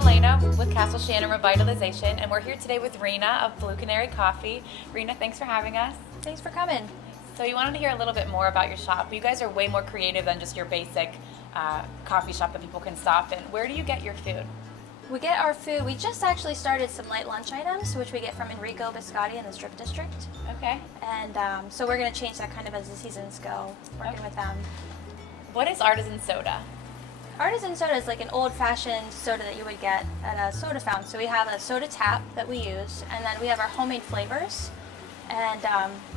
Elena with Castle Shannon Revitalization, and we're here today with Rena of Blue Canary Coffee. Rena, thanks for having us. Thanks for coming. So you wanted to hear a little bit more about your shop. You guys are way more creative than just your basic coffee shop that people can stop in. Where do you get your food? We get our food, we just actually started some light lunch items, which we get from Enrico Biscotti in the Strip District. Okay. And so we're going to change that kind of as the seasons go, working with them. What is artisan soda? Artisan soda is like an old-fashioned soda that you would get at a soda fountain. So we have a soda tap that we use, and then we have our homemade flavors. And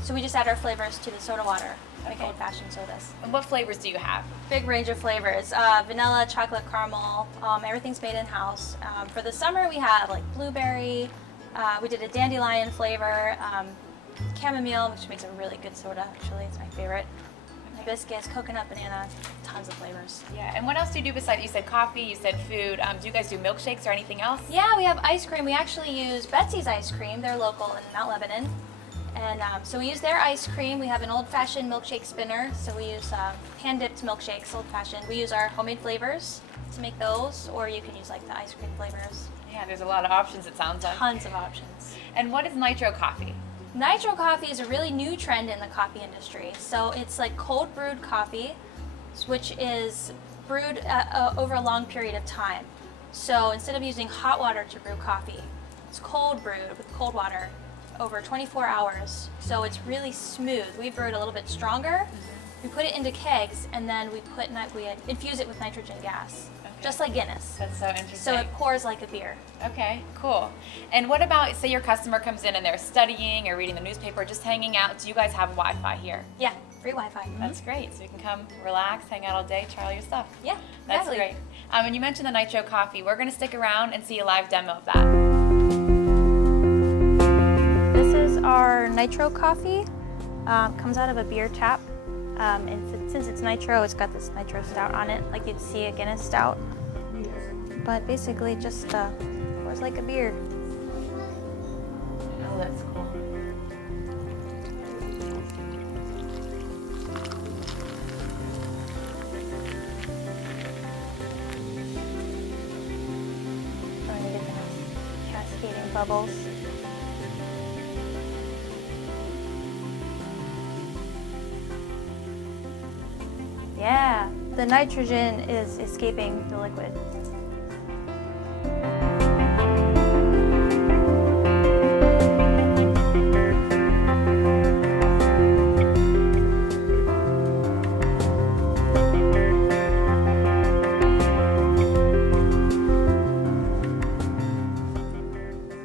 so we just add our flavors to the soda water, like old-fashioned sodas. And what flavors do you have? Big range of flavors. Vanilla, chocolate, caramel, everything's made in-house. For the summer we have like blueberry, we did a dandelion flavor, chamomile, which makes a really good soda actually, it's my favorite. Hibiscus, coconut, banana, tons of flavors. Yeah, and what else do you do besides, you said coffee, you said food, do you guys do milkshakes or anything else? Yeah, we have ice cream. We actually use Betsy's ice cream, they're local in Mount Lebanon. And so we use their ice cream. We have an old-fashioned milkshake spinner, so we use hand-dipped milkshakes, old-fashioned. We use our homemade flavors to make those, or you can use like the ice cream flavors. Yeah, there's a lot of options it sounds like. Tons of options. And what is nitro coffee? Nitro coffee is a really new trend in the coffee industry. So it's like cold brewed coffee, which is brewed over a long period of time. So instead of using hot water to brew coffee, it's cold brewed with cold water over 24 hours. So it's really smooth. We brew it a little bit stronger. We put it into kegs, and then we infuse it with nitrogen gas, just like Guinness. That's so interesting. So it pours like a beer. Okay, cool. And what about, say your customer comes in and they're studying or reading the newspaper, just hanging out, do you guys have Wi-Fi here? Yeah, free Wi-Fi. That's great. So you can come relax, hang out all day, try all your stuff. Yeah, that's exactly. Great. And you mentioned the nitro coffee. We're going to stick around and see a live demo of that. This is our nitro coffee. Comes out of a beer tap. And since it's nitro, it's got this nitro stout on it, like you'd see a Guinness stout. But basically, it just pours like a beer. Oh, that's cool. Trying to get the nice cascading bubbles. Yeah, the nitrogen is escaping the liquid.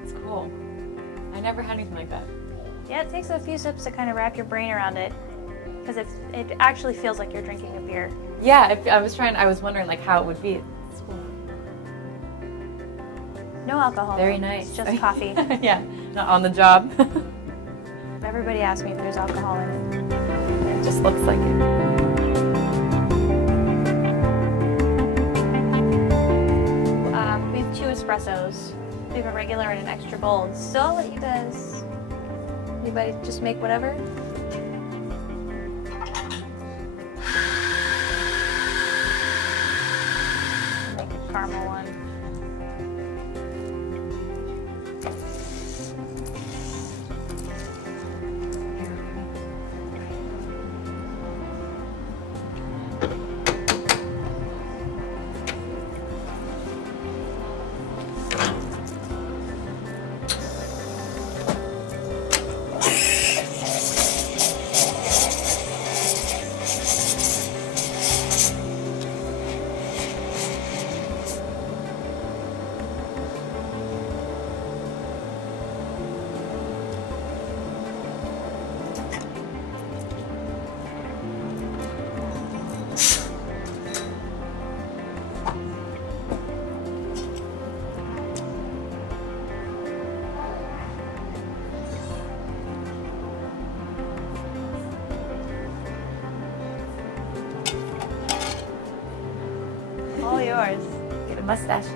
It's cool. I never had anything like that. Yeah, it takes a few sips to kind of wrap your brain around it, because it actually feels like you're drinking a beer. Yeah, I was wondering like how it would be. It's cool. No alcohol. Very nice. It's just coffee. Yeah, not on the job. Everybody asks me if there's alcohol in it. It just looks like it. We have 2 espressos. We have a regular and an extra bold. So I'll let you guys, anybody just make whatever. Make a caramel one. All yours. Get a mustache.